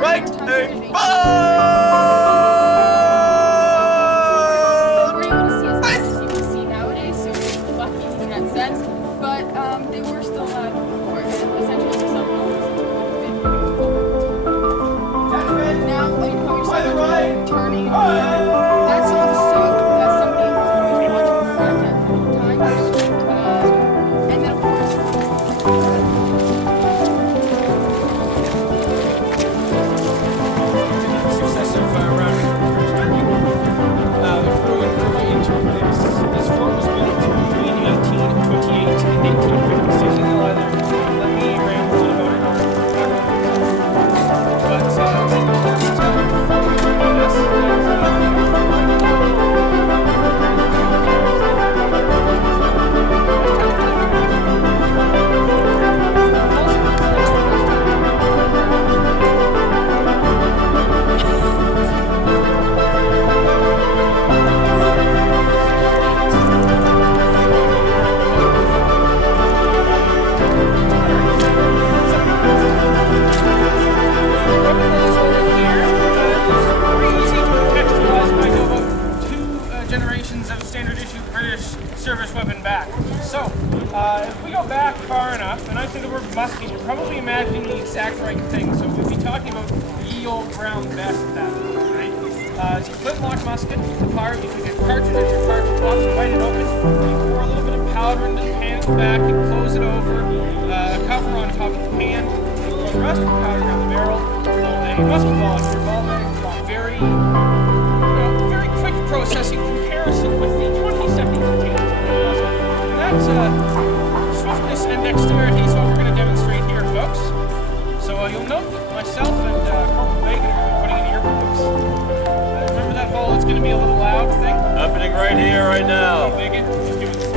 Right, a ball! We're able to see as much as you can see nowadays, so we're lucky in that sense. But they were still loud before, and essentially some of them now you call yourself turning around. That's some of the soap that somebody who's watching the front at the time. And then of course success of routing grew and grew into this. This fort was built between 1828 and 1856. Let me ramble on about it. But generations of standard issue British service weapon back. So, if we go back far enough, and I say the word musket, you're probably imagining the exact right thing. So we'll be talking about ye old brown vest at that point, right? It's a flintlock musket. The fire, you take a cartridge at your cartridge box, you bite it open, you pour a little bit of powder into the pan at the back, you close it over, a cover on top of the pan, you pour the rest of the powder down the barrel, load a musket ball into your ball bag. Very quick processing comparison with the 20-second container. And that's swiftness and dexterity is what we're going to demonstrate here, folks. So you'll note that myself and Corporal Bacon are putting in earplugs. Remember that hole? It's going to be a little loud thing. Happening right here, right now. Bacon, just give it a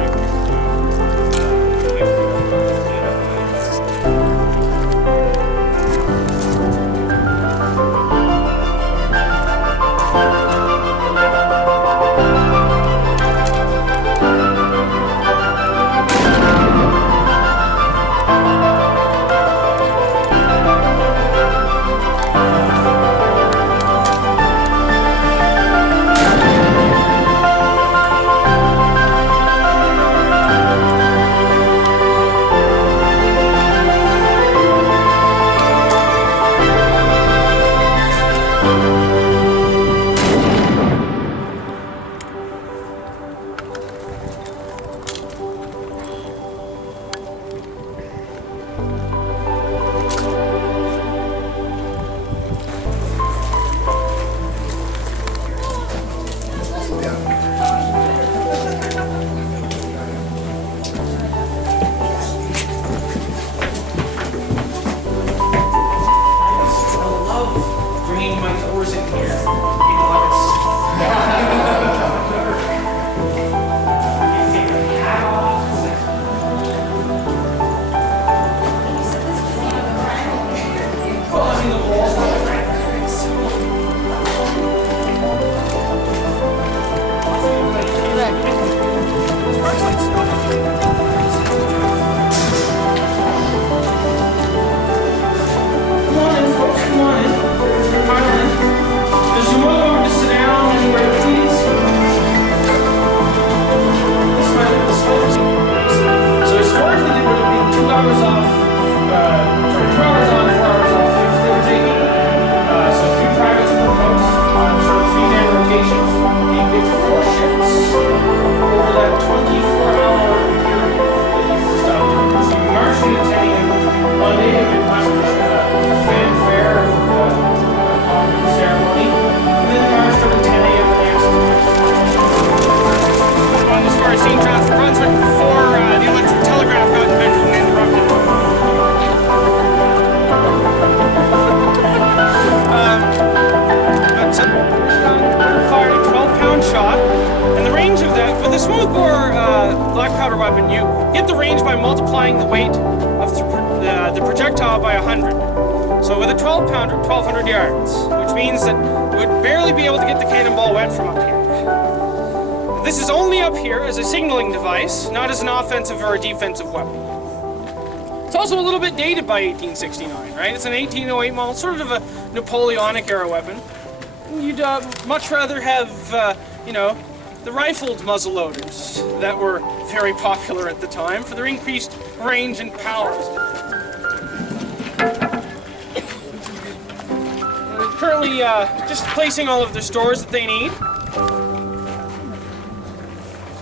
multiplying the weight of the projectile by 100. So with a 12-pounder, 1,200 yards, which means that we would barely be able to get the cannonball wet from up here. This is only up here as a signaling device, not as an offensive or a defensive weapon. It's also a little bit dated by 1869, right? It's an 1808 model, sort of a Napoleonic era weapon. You'd much rather have, you know, the rifled muzzleloaders that were very popular at the time for their increased range and power. They're currently just placing all of their stores that they need.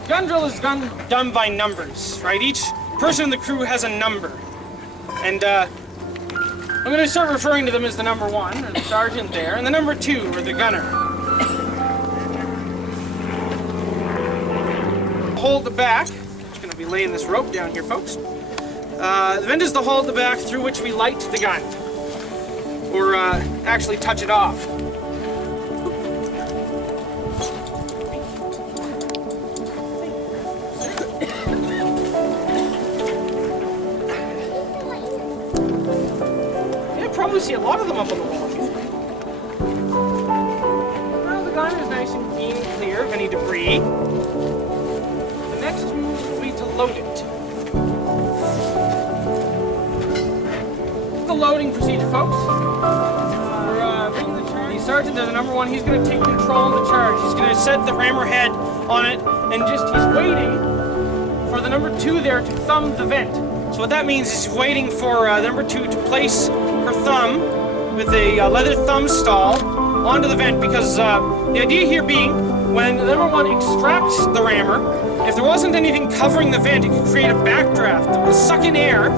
Gun drill is done by numbers, right? Each person in the crew has a number. And I'm going to start referring to them as the number 1, or the sergeant there, and the number 2, or the gunner. Hole at the back, just going to be laying this rope down here, folks. The vent is the hole at the back through which we light the gun, or actually touch it off. Probably see a lot of them up on the wall. Now the gun is nice and clean and clear of any debris. The next move will be to load it. The loading procedure, folks. We're bringing the charge. The sergeant does the number 1. He's going to take control of the charge. He's going to set the rammer head on it, and he's waiting for the number 2 there to thumb the vent. So what that means is he's waiting for number 2 to place her thumb with a leather thumb stall onto the vent, because the idea here being, when number 1 extracts the rammer, if there wasn't anything covering the vent, it could create a backdraft that would suck in air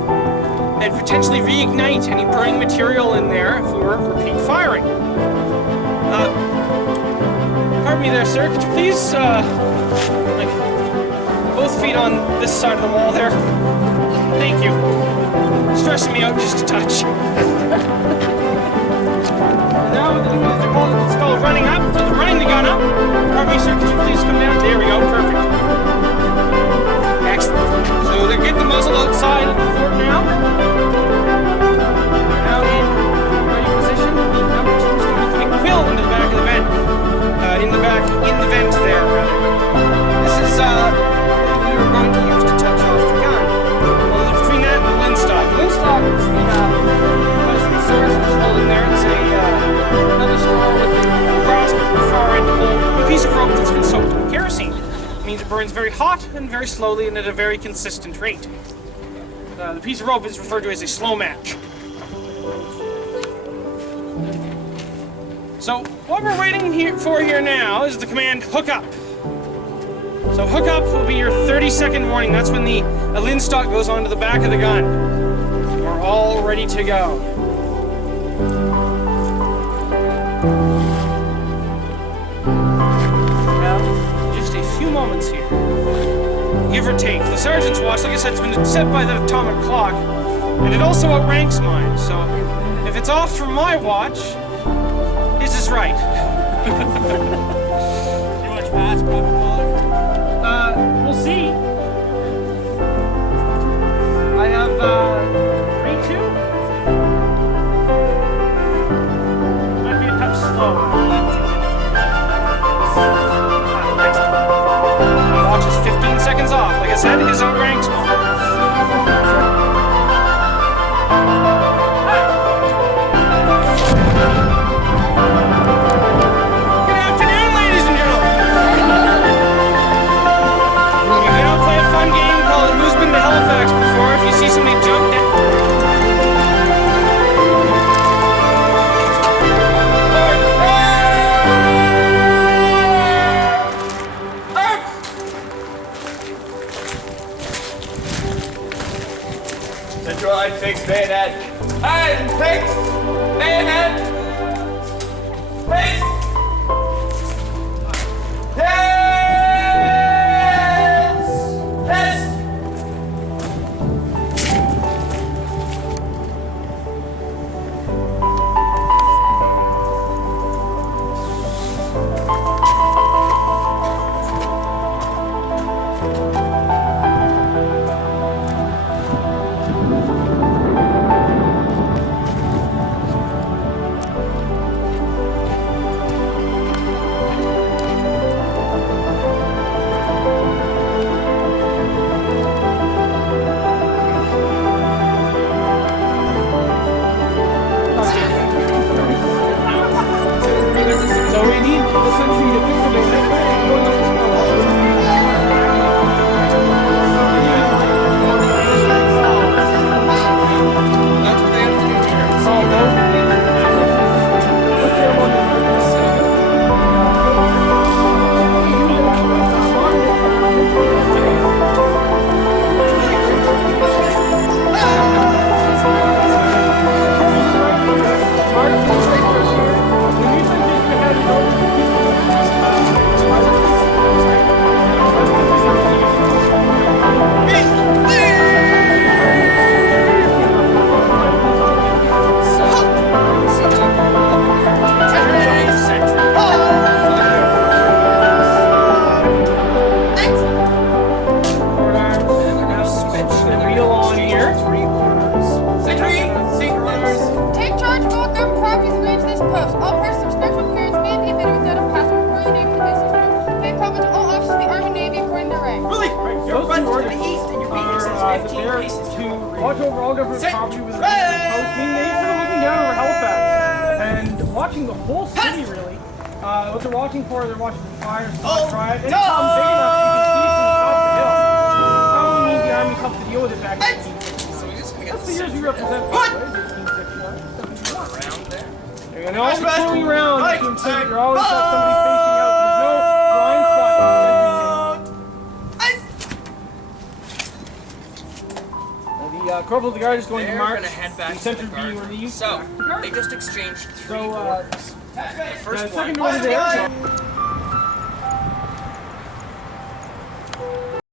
and potentially reignite any burning material in there if we were repeat firing. Pardon me there, sir. Could you please, like, both feet on this side of the wall there? Thank you. Stressing me out just a touch. Now it's called running up. So they're running the gun up. Pardon me, sir, could you please come down? There we go, perfect. Excellent. So they get the muzzle outside of the fort now. Now in ready position. The number 2 is going to put a quill into the back of the vent. In the vent there, rather. This is what we were going to use to touch off the gun. Well, between that and the windstock. The windstock is the source that's holding there. It's another straw with a grasp at the far end to hold a piece of rope that's been soaked in kerosene. It means it burns very hot and very slowly and at a very consistent rate. The piece of rope is referred to as a slow match. So what we're waiting for here now is the command hook up. So hook up will be your 30-second warning. That's when the linstock goes onto the back of the gun. We're all ready to go. Now, just a few moments here, give or take. The sergeant's watch, like I said, has been set by the atomic clock, and it also outranks mine. So if it's off from my watch, his is right. You watch basketball? We'll see. I have 3-2. Might be a touch slow. My watch is 15 seconds off. Like I said, his outranks mine. To Halifax before, if you see somebody jump down. Central line fixed, bayonet. Line fixed, bayonet. Fixed. there to watch over all government property with a post, meaning they sort of looking down over Halifax and watching the whole city really. What they're watching for, they're watching the fires, the riot. Anytime big enough, you can see from the top of the hill. Probably means the Army's helped to deal with it back in 1860. That's the years we represent. Right? 1869, 71. Around there. There you go. Always going around, you can see that you're always got somebody facing out. There's no blind spot in the corporal of the guard is going to march. They're gonna head back the to center the being guard. relieved. So, they just exchanged 3 So, orders. The first second one order there.